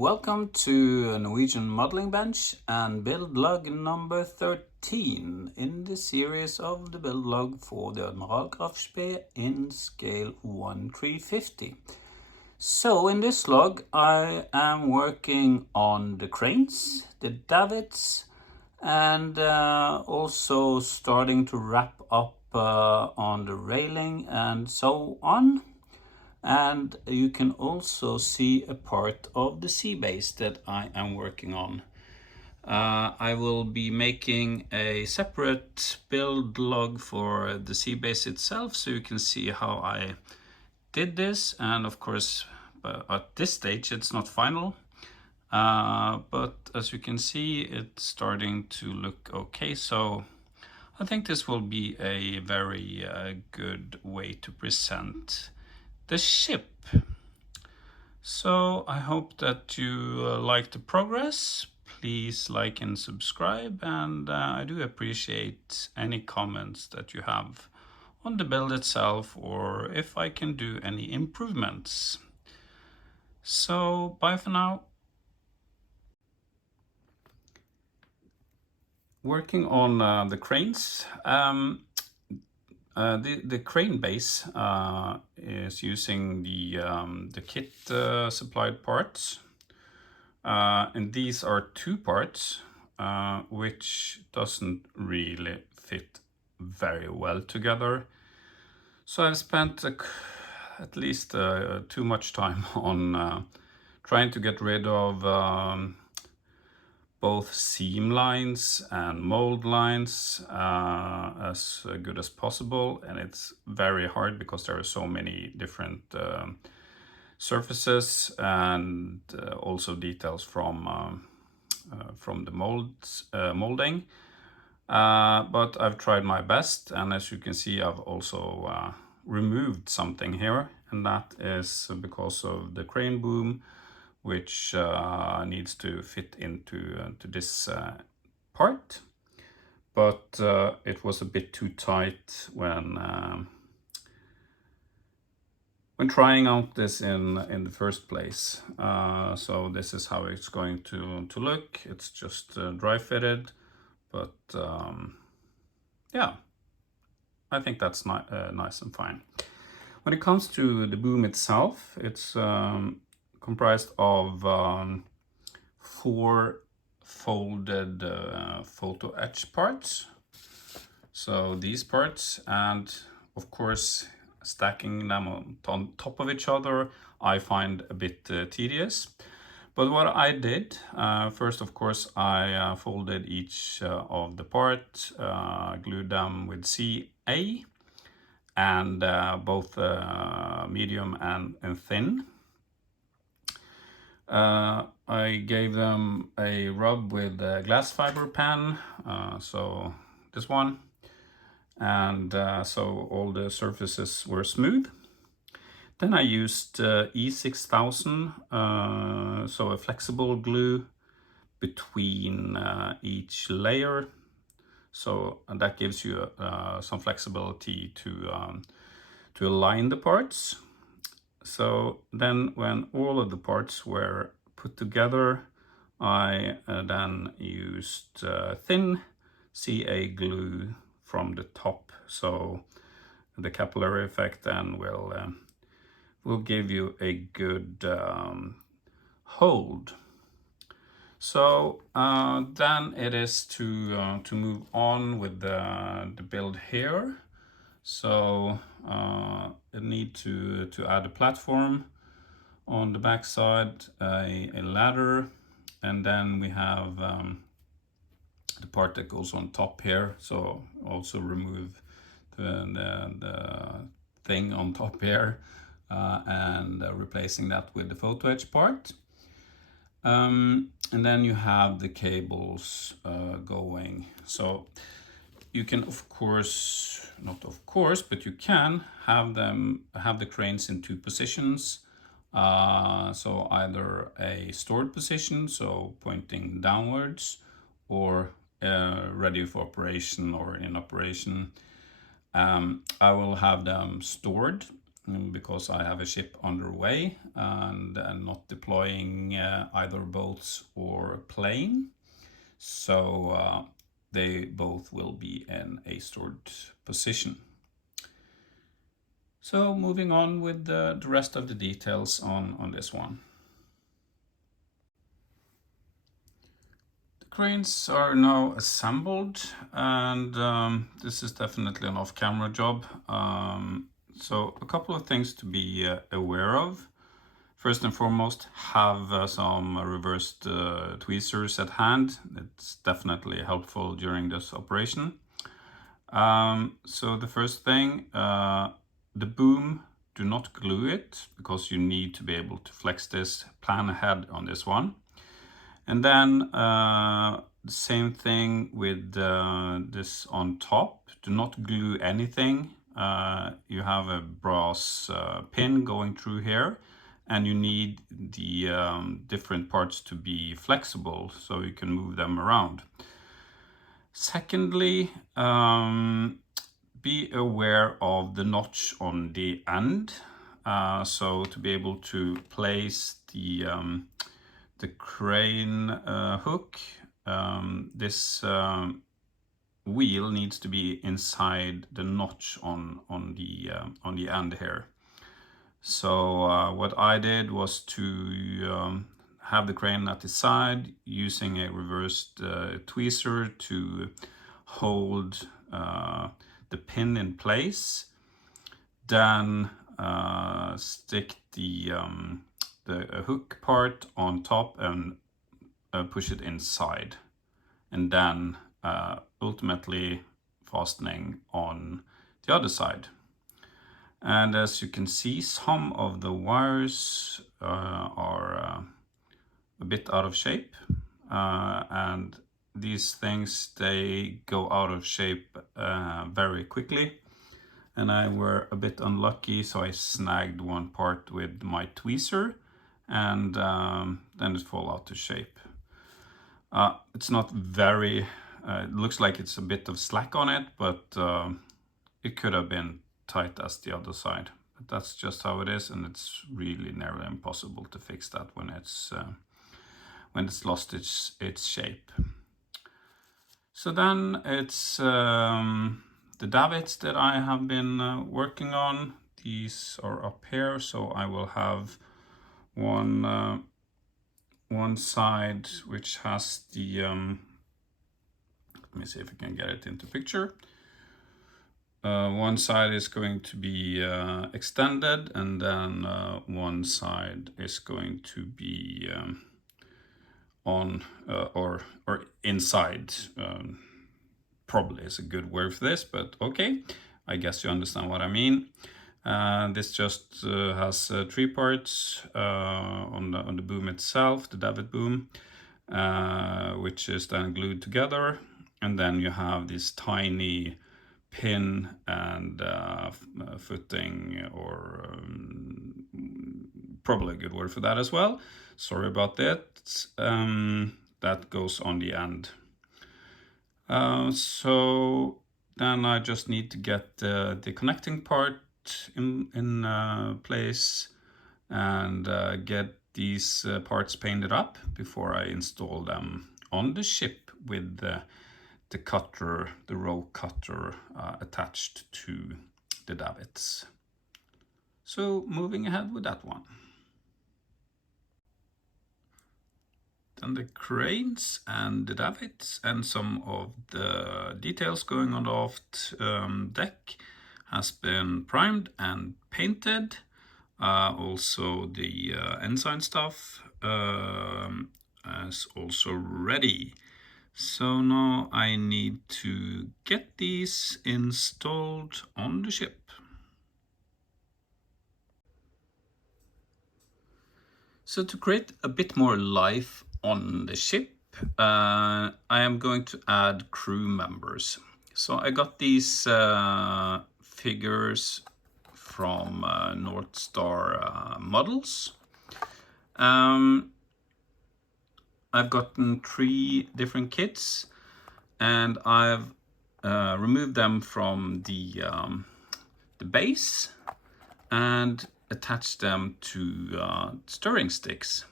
Welcome to Norwegian Modeling Bench and build log number 13 in the series of the build log for the Admiral Graf Spee in scale 1/350. So in this log I am working on the cranes, the davits, and also starting to wrap up on the railing and so on. And you can also see a part of the sea base that I am working on. I will be making a separate build log for the sea base itself, so you can see how I did this. And of course, at this stage it's not final, but as you can see, it's starting to look okay. So I think this will be a very good way to present the ship. So I hope that you like the progress. Please like and subscribe, and I do appreciate any comments that you have on the build itself, or if I can do any improvements. So bye for now. Working on the cranes. The crane base is using the kit supplied parts, and these are two parts which doesn't really fit very well together. So I've spent at least too much time on trying to get rid of both seam lines and mold lines as good as possible, and it's very hard because there are so many different surfaces and also details from the molding. But I've tried my best, and as you can see, I've also removed something here, and that is because of the crane boom, which needs to fit into to this part. But it was a bit too tight when trying out this in the first place. So this is how it's going to look. It's just dry fitted, but yeah, I think that's nice and fine. When it comes to the boom itself, it's comprised of 4 folded photo etch parts. So these parts, and of course stacking them on top of each other I find a bit tedious. But what I did, first of course I folded each of the parts, glued them with CA, and both medium and thin. I gave them a rub with a glass fiber pen, so this one, and so all the surfaces were smooth. Then I used E6000, so a flexible glue between each layer, so that gives you some flexibility to align the parts. So then when all of the parts were put together, I then used thin CA glue from the top, so the capillary effect then will give you a good hold. So then it is to move on with the build here. So I need to add a platform on the back side, a ladder, and then we have the part that goes on top here. So also remove the thing on top here and replacing that with the photo etch part. And then you have the cables going. So you can of course, not of course, but you can have the cranes in 2 positions. So either a stored position, so pointing downwards, or ready for operation or in operation. I will have them stored, because I have a ship underway and not deploying either boats or plane. So they both will be in a stored position. So moving on with the rest of the details on this one. The cranes are now assembled, and this is definitely an off-camera job. So a couple of things to be aware of. First and foremost, have some reversed tweezers at hand. It's definitely helpful during this operation. So the first thing, the boom, do not glue it because you need to be able to flex this, plan ahead on this one. And then the same thing with this on top. Do not glue anything. You have a brass pin going through here, and you need the different parts to be flexible so you can move them around. Secondly, be aware of the notch on the end. So to be able to place the crane hook, this wheel needs to be inside the notch on the end here. So what I did was to have the crane at the side using a reversed tweezer to hold the pin in place. Then stick the hook part on top and push it inside, and then ultimately fastening on the other side. And as you can see, some of the wires are a bit out of shape, and these things, they go out of shape very quickly. And I were a bit unlucky, so I snagged one part with my tweezer, and then it fall out of shape. It's not very, it looks like it's a bit of slack on it, but it could have been tight as the other side. But that's just how it is, and it's really nearly impossible to fix that when it's lost its shape. So then it's the davits that I have been working on. These are up here, so I will have one side which has the let me see if I can get it into picture. One side is going to be extended, and then one side is going to be on or inside. Probably is a good word for this, but okay, I guess you understand what I mean. This just has 3 parts on the boom itself, the davit boom, which is then glued together, and then you have this tiny pin and footing, or probably a good word for that as well. Sorry about that. That goes on the end. So then I just need to get the connecting part in place, and get these parts painted up before I install them on the ship with the cutter, the row cutter attached to the davits. So moving ahead with that one. Then the cranes and the davits and some of the details going on the aft deck has been primed and painted. Also the ensign stuff is also ready. So now I need to get these installed on the ship. So to create a bit more life on the ship, I am going to add crew members. So I got these figures from North Star Models. I've gotten 3 different kits, and I've removed them from the base, and attach them to stirring sticks.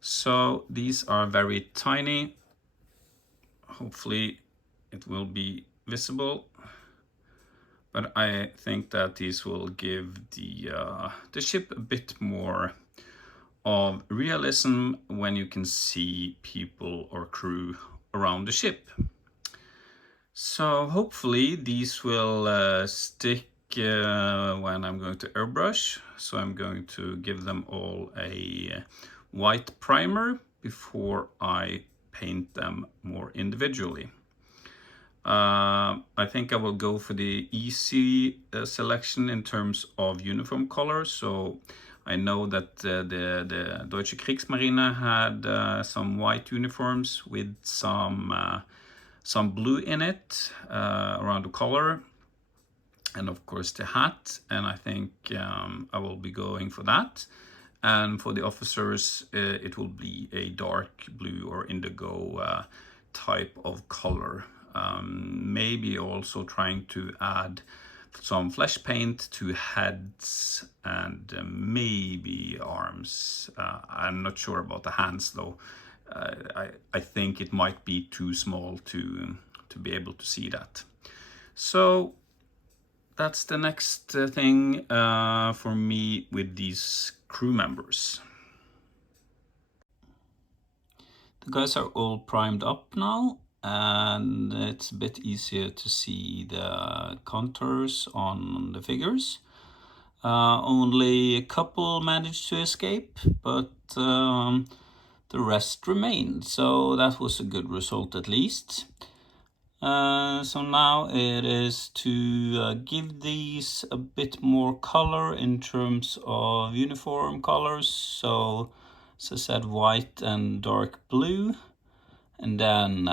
So these are very tiny. Hopefully it will be visible, but I think that these will give the ship a bit more of realism when you can see people or crew around the ship. So hopefully these will stick when I'm going to airbrush. So I'm going to give them all a white primer before I paint them more individually. I think I will go for the easy selection in terms of uniform color. So I know that the Deutsche Kriegsmarine had some white uniforms with some blue in it around the collar, and of course the hat. And I think I will be going for that. And for the officers, it will be a dark blue or indigo type of color. Maybe also trying to add some flesh paint to heads and maybe arms. I'm not sure about the hands though. I think it might be too small to be able to see that. So that's the next thing for me with these crew members. The guys are all primed up now, and it's a bit easier to see the contours on the figures. Only a couple managed to escape, but the rest remained, so that was a good result at least. So now it is to give these a bit more color in terms of uniform colors. So as I said, white and dark blue, and then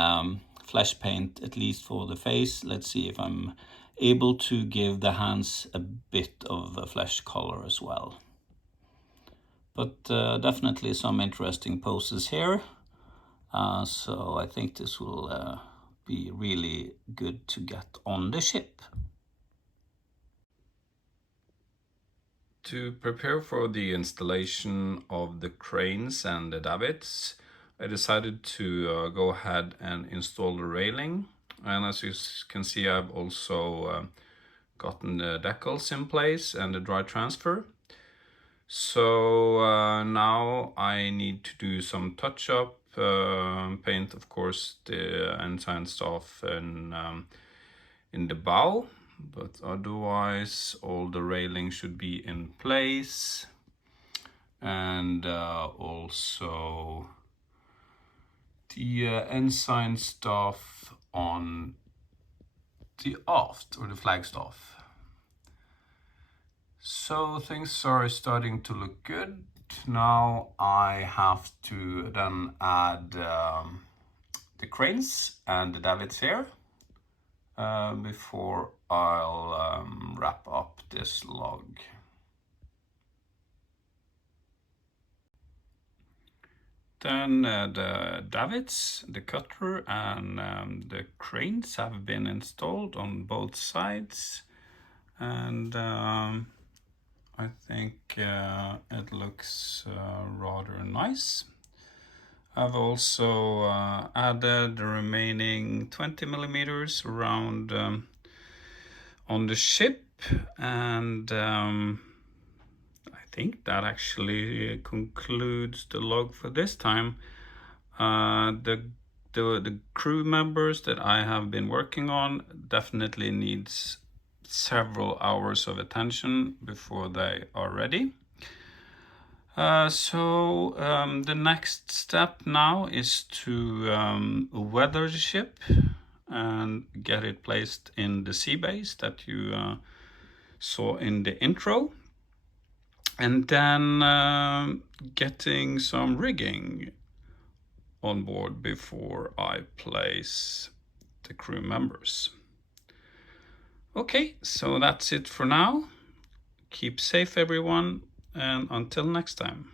flesh paint, at least for the face. Let's see if I'm able to give the hands a bit of a flesh color as well. But definitely some interesting poses here. So I think this will be really good to get on the ship. To prepare for the installation of the cranes and the davits, I decided to go ahead and install the railing. And as you can see, I've also gotten the decals in place and the dry transfer. So now I need to do some touch-up, paint of course the ensign stuff in the bow, but otherwise all the railing should be in place, and also the ensign stuff on the aft or the flagstaff. So things are starting to look good. Now I have to then add the cranes and the davits here before I'll wrap up this log. Then the davits, the cutter, and the cranes have been installed on both sides, and I think it looks rather nice. I've also added the remaining 20 millimeters around on the ship, and I think that actually concludes the log for this time. The crew members that I have been working on definitely needs several hours of attention before they are ready. So the next step now is to weather the ship and get it placed in the sea base that you saw in the intro, and then getting some rigging on board before I place the crew members. Okay, so that's it for now. Keep safe everyone, and until next time.